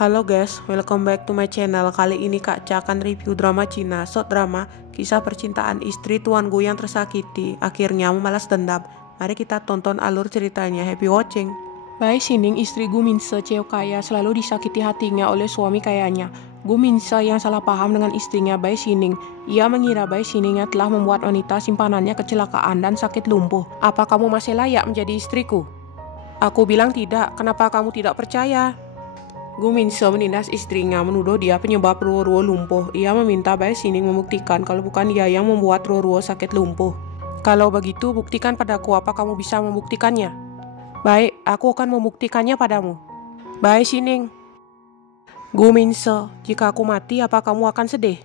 Halo guys, welcome back to my channel. Kali ini Kak Ca akan review drama Cina, short drama, kisah percintaan istri tuanku yang tersakiti, akhirnya membalas dendam. Mari kita tonton alur ceritanya, happy watching. Bai Xining, istri Gu Minse, cewek kaya, selalu disakiti hatinya oleh suami kayanya. Gu Minse yang salah paham dengan istrinya Bai Xining. Ia mengira Bai Xining telah membuat wanita simpanannya kecelakaan dan sakit lumpuh. Apa kamu masih layak menjadi istriku? Aku bilang tidak, kenapa kamu tidak percaya? Gu Minse menindas istrinya, menuduh dia penyebab Ruo lumpuh. Ia meminta Bai Xining membuktikan kalau bukan dia yang membuat Ruo sakit lumpuh. Kalau begitu, buktikan padaku, apa kamu bisa membuktikannya? Baik, aku akan membuktikannya padamu. Bai Xining. Gu Minse, jika aku mati, apa kamu akan sedih?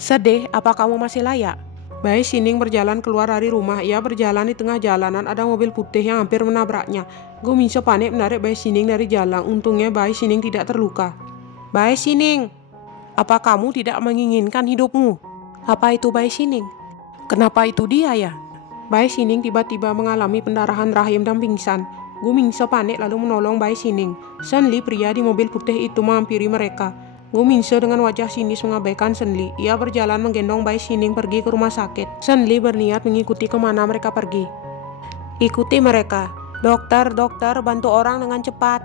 Sedih, apa kamu masih layak? Bai Xining berjalan keluar dari rumah. Ia berjalan di tengah jalanan, ada mobil putih yang hampir menabraknya. Gu Minse panik menarik Bai Xining dari jalan. Untungnya Bai Xining tidak terluka. Bai Xining, apa kamu tidak menginginkan hidupmu? Apa itu Bai Xining? Kenapa itu dia ya? Bai Xining tiba-tiba mengalami pendarahan rahim dan pingsan. Gu Minse panik lalu menolong Bai Xining. Shen Li, pria di mobil putih itu, menghampiri mereka. Gu Minse dengan wajah sinis mengabaikan Shen Li. Ia berjalan menggendong Bai Xining pergi ke rumah sakit. Shen Li berniat mengikuti kemana mereka pergi. Ikuti mereka. Dokter, bantu orang dengan cepat.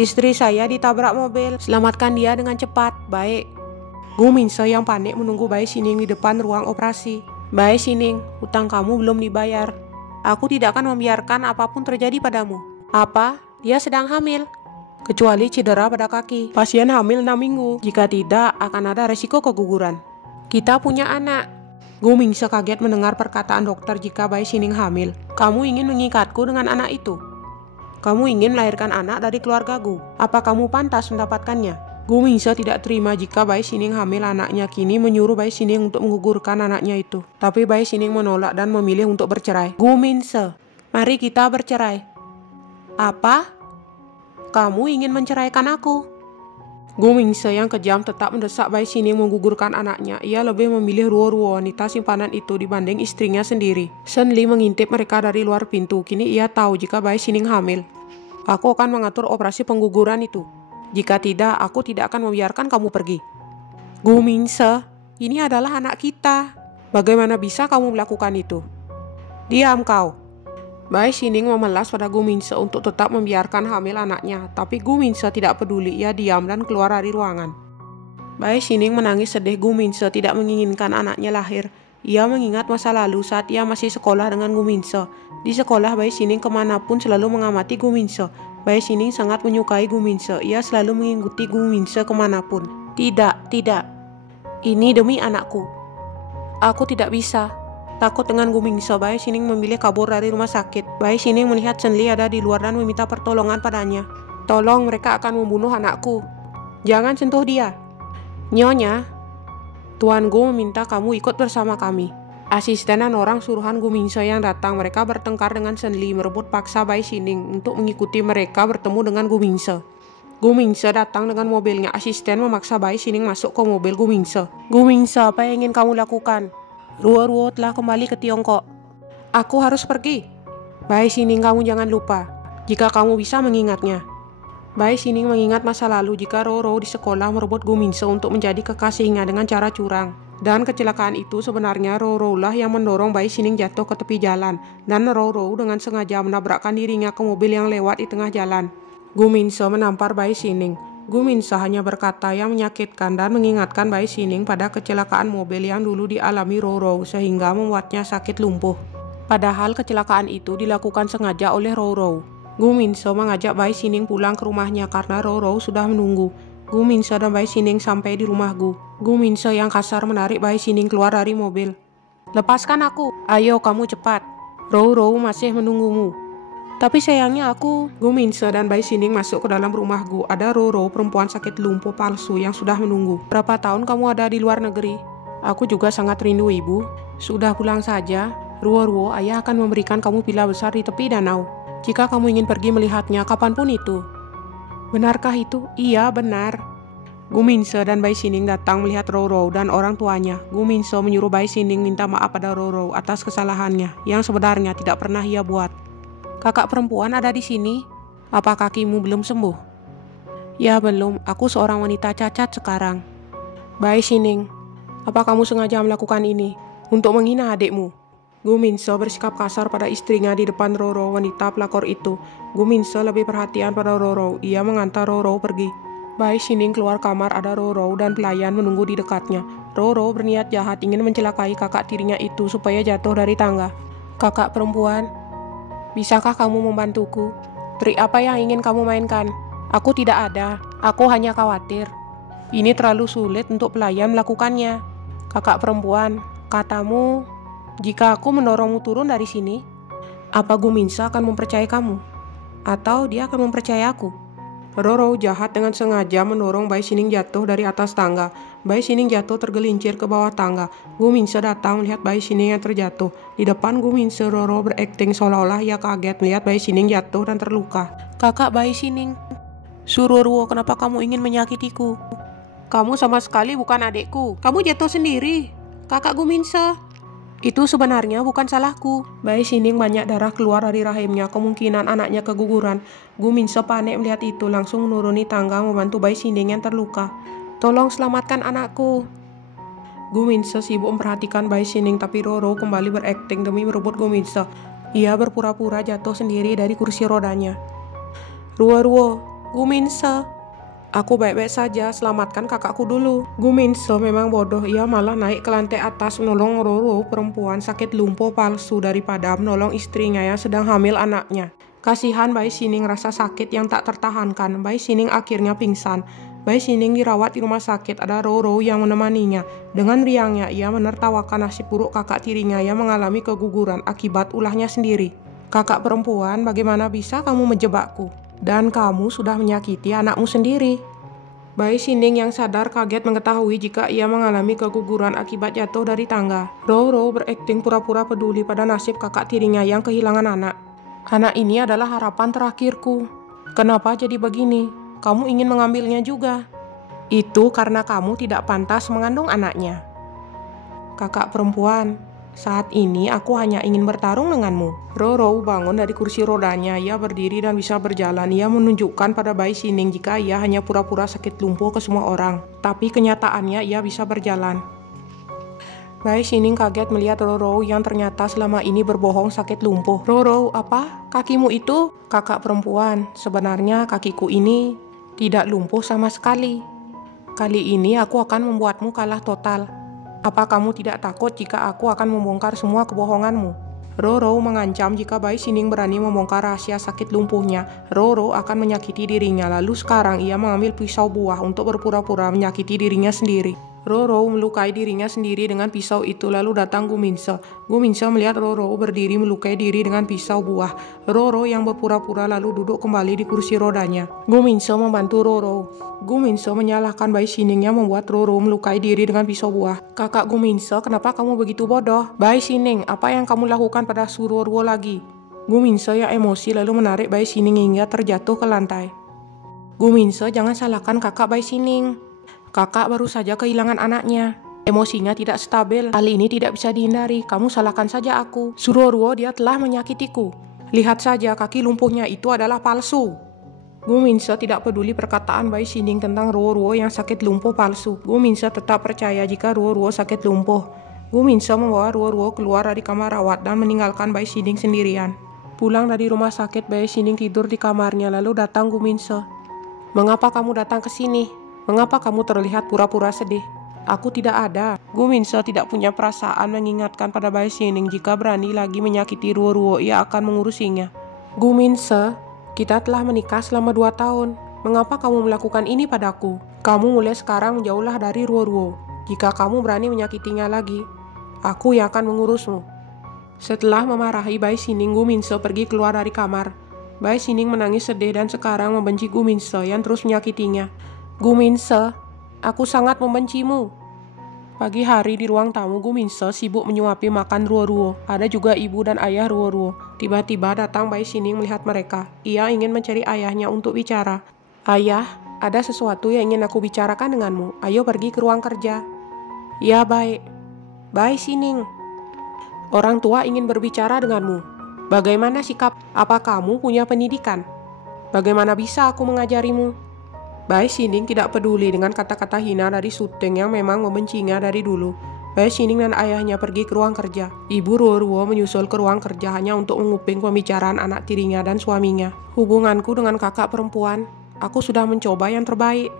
Istri saya ditabrak mobil. Selamatkan dia dengan cepat. Baik. Gu Minse yang panik menunggu Bai Xining di depan ruang operasi. Bai Xining, hutang kamu belum dibayar. Aku tidak akan membiarkan apapun terjadi padamu. Apa? Dia sedang hamil. Kecuali cedera pada kaki. Pasien hamil 6 minggu. Jika tidak, akan ada resiko keguguran. Kita punya anak. Gu Minse kaget mendengar perkataan dokter jika Bai Xining hamil. Kamu ingin mengikatku dengan anak itu? Kamu ingin melahirkan anak dari keluargaku. Apa kamu pantas mendapatkannya? Gu Minse tidak terima jika Bai Xining hamil anaknya. Kini menyuruh Bai Xining untuk menggugurkan anaknya itu. Tapi Bai Xining menolak dan memilih untuk bercerai. Gu Minse, mari kita bercerai. Apa? Kamu ingin menceraikan aku? Gu Minse yang kejam tetap mendesak Bai Xining menggugurkan anaknya. Ia lebih memilih Ruo wanita simpanan itu dibanding istrinya sendiri. Shen Li mengintip mereka dari luar pintu. Kini ia tahu jika Bai Xining hamil. Aku akan mengatur operasi pengguguran itu. Jika tidak, aku tidak akan membiarkan kamu pergi. Gu Minse, ini adalah anak kita. Bagaimana bisa kamu melakukan itu? Diam kau. Bai Xining memelas pada Gu Minse untuk tetap membiarkan hamil anaknya, tapi Gu Minse tidak peduli. Ia diam dan keluar dari ruangan. Bai Xining menangis sedih. Gu Minse tidak menginginkan anaknya lahir. Ia mengingat masa lalu saat ia masih sekolah dengan Gu Minse. Di sekolah, Bai Xining kemanapun selalu mengamati Gu Minse. Bai Xining sangat menyukai Gu Minse. Ia selalu mengikuti Gu Minse kemanapun. Tidak. Ini demi anakku. Aku tidak bisa. Takut dengan Gu Minse, Bai Xining memilih kabur dari rumah sakit. Bai Xining melihat Shen Li ada di luar dan meminta pertolongan padanya. Tolong, mereka akan membunuh anakku. Jangan sentuh dia. Nyonya, Tuan Gu meminta kamu ikut bersama kami. Asisten dan orang suruhan Gu Minse yang datang, mereka bertengkar dengan Shen Li, merebut paksa Bai Xining untuk mengikuti mereka bertemu dengan Gu Minse. Gu Minse datang dengan mobilnya. Asisten memaksa Bai Xining masuk ke mobil Gu Minse. Gu Minse, apa yang ingin kamu lakukan? Ruo telah kembali ke Tiongkok. Aku harus pergi. Bai Xining, kamu jangan lupa jika kamu bisa mengingatnya. Bai Xining mengingat masa lalu jika Ruo di sekolah merebut Gu Minse untuk menjadi kekasihnya dengan cara curang. Dan kecelakaan itu sebenarnya Ruo lah yang mendorong Bai Xining jatuh ke tepi jalan. Dan Ruo dengan sengaja menabrakkan dirinya ke mobil yang lewat di tengah jalan. Gu Minse menampar Bai Xining. Gu Minse hanya berkata yang menyakitkan dan mengingatkan Bai Xining pada kecelakaan mobil yang dulu dialami Ruo sehingga membuatnya sakit lumpuh. Padahal kecelakaan itu dilakukan sengaja oleh Ruo. Gu Minse mengajak Bai Xining pulang ke rumahnya karena Ruo sudah menunggu. Gu Minse dan Bai Xining sampai di rumah Gu. Gu Minse yang kasar menarik Bai Xining keluar dari mobil. Lepaskan aku. Ayo kamu cepat. Ruo masih menunggumu. Tapi sayangnya aku. Gu Minse dan Bai Xining masuk ke dalam rumah Gu. Ada Ruo, perempuan sakit lumpuh palsu yang sudah menunggu. Berapa tahun kamu ada di luar negeri? Aku juga sangat rindu ibu. Sudah pulang saja. Ruo, ayah akan memberikan kamu villa besar di tepi danau. Jika kamu ingin pergi melihatnya kapanpun itu. Benarkah itu? Iya, benar. Gu Minse dan Bai Xining datang melihat Ruo dan orang tuanya. Gu Minse menyuruh Bai Xining minta maaf pada Ruo atas kesalahannya yang sebenarnya tidak pernah ia buat. Kakak perempuan ada di sini. Apa kakimu belum sembuh? Ya belum, aku seorang wanita cacat sekarang. Bai Xining, apa kamu sengaja melakukan ini untuk menghina adikmu? Gu Minse bersikap kasar pada istrinya di depan Roro, wanita pelakor itu. Gu Minse lebih perhatian pada Roro, ia mengantar Roro pergi. Bai Xining keluar kamar, ada Roro dan pelayan menunggu di dekatnya. Roro berniat jahat ingin mencelakai kakak tirinya itu supaya jatuh dari tangga. Kakak perempuan, bisakah kamu membantuku? Trik apa yang ingin kamu mainkan? Aku tidak ada, aku hanya khawatir. Ini terlalu sulit untuk pelayan melakukannya. Kakak perempuan, katamu, jika aku mendorongmu turun dari sini, apa Gu Minse akan mempercayai kamu? Atau dia akan mempercayai aku? Roro jahat dengan sengaja mendorong Bai Xining jatuh dari atas tangga. Bai Xining jatuh tergelincir ke bawah tangga. Gu Minse datang melihat Bai Xining yang terjatuh. Di depan Gu Minse, Roro berakting seolah-olah ia kaget melihat Bai Xining jatuh dan terluka. Kakak Bai Xining, Suruoruo, kenapa kamu ingin menyakitiku? Kamu sama sekali bukan adikku. Kamu jatuh sendiri. Kakak Gu Minse. Itu sebenarnya bukan salahku. Bai Xining banyak darah keluar dari rahimnya, kemungkinan anaknya keguguran. Gu Minse panik melihat itu, langsung menuruni tangga membantu Bai Xining yang terluka. Tolong selamatkan anakku. Gu Minse sibuk memperhatikan Bai Xining, tapi Roro kembali berakting demi merebut Gu Minse. Ia berpura-pura jatuh sendiri dari kursi rodanya. Ruo, Gu Minse, aku baik-baik saja, selamatkan kakakku dulu. Gu Minse memang bodoh, ia malah naik ke lantai atas menolong Roro, perempuan sakit lumpuh palsu, daripada menolong istrinya yang sedang hamil anaknya. Kasihan Bai Xining rasa sakit yang tak tertahankan. Bai Xining akhirnya pingsan. Bai Xining dirawat di rumah sakit, ada Roro yang menemaninya. Dengan riangnya ia menertawakan nasib buruk kakak tirinya yang mengalami keguguran akibat ulahnya sendiri. Kakak perempuan, bagaimana bisa kamu menjebakku? Dan kamu sudah menyakiti anakmu sendiri. Bai Xining yang sadar kaget mengetahui jika ia mengalami keguguran akibat jatuh dari tangga. Roro berakting pura-pura peduli pada nasib kakak tirinya yang kehilangan anak. Anak ini adalah harapan terakhirku. Kenapa jadi begini? Kamu ingin mengambilnya juga. Itu karena kamu tidak pantas mengandung anaknya. Kakak perempuan, saat ini aku hanya ingin bertarung denganmu. Roro bangun dari kursi rodanya, ia berdiri dan bisa berjalan. Ia menunjukkan pada Bai Xining jika ia hanya pura-pura sakit lumpuh ke semua orang. Tapi kenyataannya ia bisa berjalan. Bai Xining kaget melihat Roro yang ternyata selama ini berbohong sakit lumpuh. Roro, apa? Kakimu itu? Kakak perempuan, sebenarnya kakiku ini tidak lumpuh sama sekali. Kali ini aku akan membuatmu kalah total. Apa kamu tidak takut jika aku akan membongkar semua kebohonganmu? Roro mengancam jika Bai Xining berani membongkar rahasia sakit lumpuhnya, Roro akan menyakiti dirinya. Lalu sekarang ia mengambil pisau buah untuk berpura-pura menyakiti dirinya sendiri. Roro melukai dirinya sendiri dengan pisau itu, lalu datang Gu Minse. Gu Minse melihat Roro berdiri melukai diri dengan pisau buah. Roro yang berpura-pura lalu duduk kembali di kursi rodanya. Gu Minse membantu Roro. Gu Minse menyalahkan Bai Xining yang membuat Roro melukai diri dengan pisau buah. Kakak Gu Minse, kenapa kamu begitu bodoh? Bai Xining, apa yang kamu lakukan pada Suruoruo lagi? Gu Minse yang emosi lalu menarik Bai Xining hingga terjatuh ke lantai. Gu Minse, jangan salahkan kakak Bai Xining. Kakak baru saja kehilangan anaknya. Emosinya tidak stabil. Hal ini tidak bisa dihindari. Kamu salahkan saja aku. Suruoruo, dia telah menyakitiku. Lihat saja, kaki lumpuhnya itu adalah palsu. Gu Minse tidak peduli perkataan Bai Xining tentang Ruo yang sakit lumpuh palsu. Gu Minse tetap percaya jika Ruo sakit lumpuh. Gu Minse membawa Ruo keluar dari kamar rawat dan meninggalkan Bai Xining sendirian. Pulang dari rumah sakit, Bai Xining tidur di kamarnya, lalu datang Gu Minse. Mengapa kamu datang ke sini? Mengapa kamu terlihat pura-pura sedih? Aku tidak ada. Gu Minse tidak punya perasaan mengingatkan pada Bai Xining jika berani lagi menyakiti Ruo, ia akan mengurusinya. Gu Minse, kita telah menikah selama 2 tahun. Mengapa kamu melakukan ini padaku? Kamu mulai sekarang menjauhlah dari Ruo. Jika kamu berani menyakitinya lagi, aku yang akan mengurusmu. Setelah memarahi Bai Xining, Gu Minse pergi keluar dari kamar. Bai Xining menangis sedih dan sekarang membenci Gu Minse yang terus menyakitinya. Gu Minse, aku sangat membencimu. Pagi hari di ruang tamu, Gu Minse sibuk menyuapi makan Ruo. Ada juga ibu dan ayah Ruo. Tiba-tiba datang Bai Xining melihat mereka. Ia ingin mencari ayahnya untuk bicara. Ayah, ada sesuatu yang ingin aku bicarakan denganmu. Ayo pergi ke ruang kerja. Ya baik. Bai Xining, orang tua ingin berbicara denganmu. Bagaimana sikap? Apa kamu punya pendidikan? Bagaimana bisa aku mengajarimu? Bai Xining tidak peduli dengan kata-kata hina dari Suteng yang memang membencinya dari dulu. Bai Xining dan ayahnya pergi ke ruang kerja. Ibu Ruo menyusul ke ruang kerja hanya untuk menguping pembicaraan anak tirinya dan suaminya. Hubunganku dengan kakak perempuan, aku sudah mencoba yang terbaik.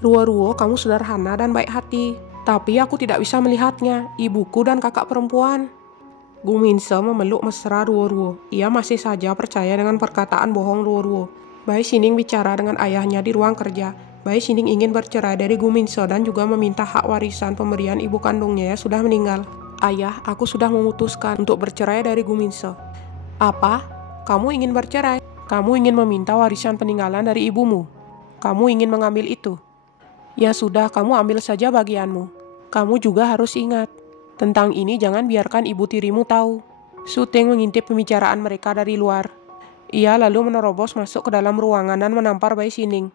Ruo, kamu sederhana dan baik hati. Tapi aku tidak bisa melihatnya, ibuku dan kakak perempuan. Gu Minse memeluk mesra Ruo. Ia masih saja percaya dengan perkataan bohong Ruo. Bai Xining bicara dengan ayahnya di ruang kerja. Bai Xining ingin bercerai dari Gu Minse dan juga meminta hak warisan pemberian ibu kandungnya yang sudah meninggal. Ayah, aku sudah memutuskan untuk bercerai dari Gu Minse. Apa? Kamu ingin bercerai? Kamu ingin meminta warisan peninggalan dari ibumu? Kamu ingin mengambil itu? Ya sudah, kamu ambil saja bagianmu. Kamu juga harus ingat, tentang ini jangan biarkan ibu tirimu tahu. Suteng mengintip pembicaraan mereka dari luar. Ia lalu menerobos masuk ke dalam ruangan dan menampar Bai Xining.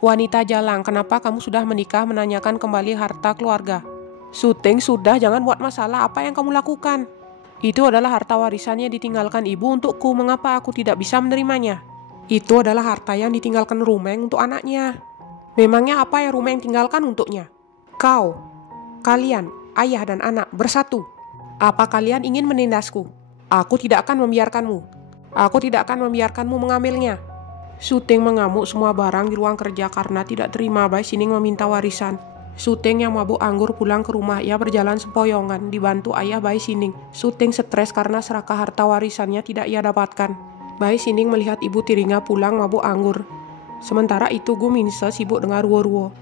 Wanita jalang, kenapa kamu sudah menikah menanyakan kembali harta keluarga? Suteng, sudah, jangan buat masalah. Apa yang kamu lakukan? Itu adalah harta warisannya ditinggalkan ibu untukku. Mengapa aku tidak bisa menerimanya? Itu adalah harta yang ditinggalkan Rumeng untuk anaknya. Memangnya apa yang Rumeng tinggalkan untuknya? Kalian, ayah dan anak, bersatu. Apa kalian ingin menindasku? Aku tidak akan membiarkanmu. Aku tidak akan membiarkanmu mengambilnya. Suteng mengamuk semua barang di ruang kerja karena tidak terima Bai Xining meminta warisan. Suteng yang mabuk anggur pulang ke rumah. Ia berjalan sempoyongan, dibantu ayah Bai Xining. Suteng stres karena serakah harta warisannya tidak ia dapatkan. Bai Xining melihat ibu tirinya pulang mabuk anggur. Sementara itu Gu Minse sibuk dengan Ruo.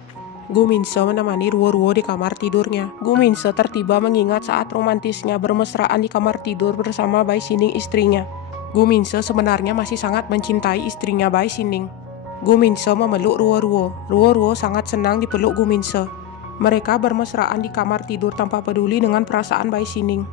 Gu Minse menemani Ruo di kamar tidurnya. Gu Minse tertiba mengingat saat romantisnya bermesraan di kamar tidur bersama Bai Xining istrinya. Gu Minse sebenarnya masih sangat mencintai istrinya Bai Xining. Gu Minse memeluk Ruo. Ruo sangat senang dipeluk Gu Minse. Mereka bermesraan di kamar tidur tanpa peduli dengan perasaan Bai Xining.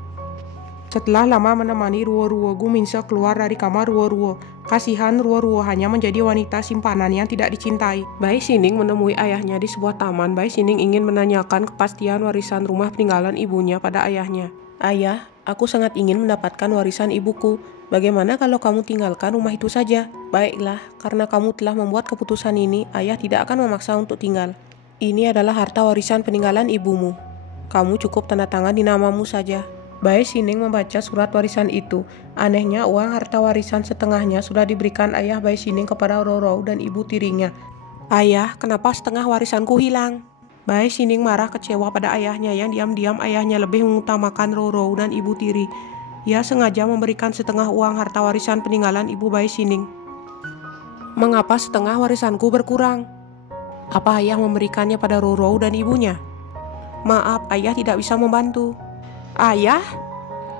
Setelah lama menemani Ruo, Gu Minse keluar dari kamar Ruo. Kasihan Ruo hanya menjadi wanita simpanan yang tidak dicintai. Bai Xining menemui ayahnya di sebuah taman. Bai Xining ingin menanyakan kepastian warisan rumah peninggalan ibunya pada ayahnya. Ayah, aku sangat ingin mendapatkan warisan ibuku. Bagaimana kalau kamu tinggalkan rumah itu saja? Baiklah, karena kamu telah membuat keputusan ini, ayah tidak akan memaksa untuk tinggal. Ini adalah harta warisan peninggalan ibumu. Kamu cukup tanda tangan di namamu saja. Bai Xining membaca surat warisan itu. Anehnya, uang harta warisan setengahnya sudah diberikan ayah Bai Xining kepada Ruo dan ibu tirinya. Ayah, kenapa setengah warisanku hilang? Bai Xining marah kecewa pada ayahnya yang diam-diam ayahnya lebih mengutamakan Ruo dan ibu tiri. Ia sengaja memberikan setengah uang harta warisan peninggalan ibu Bai Xining. Mengapa setengah warisanku berkurang? Apa ayah memberikannya pada Ruo dan ibunya? Maaf, ayah tidak bisa membantu. Ayah?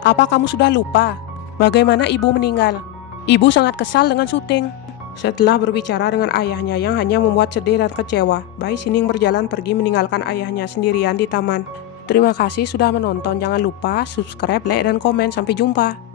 Apa kamu sudah lupa? Bagaimana ibu meninggal? Ibu sangat kesal dengan Suteng. Setelah berbicara dengan ayahnya yang hanya membuat sedih dan kecewa, Bai Xining berjalan pergi meninggalkan ayahnya sendirian di taman. Terima kasih sudah menonton. Jangan lupa subscribe, like, dan komen. Sampai jumpa.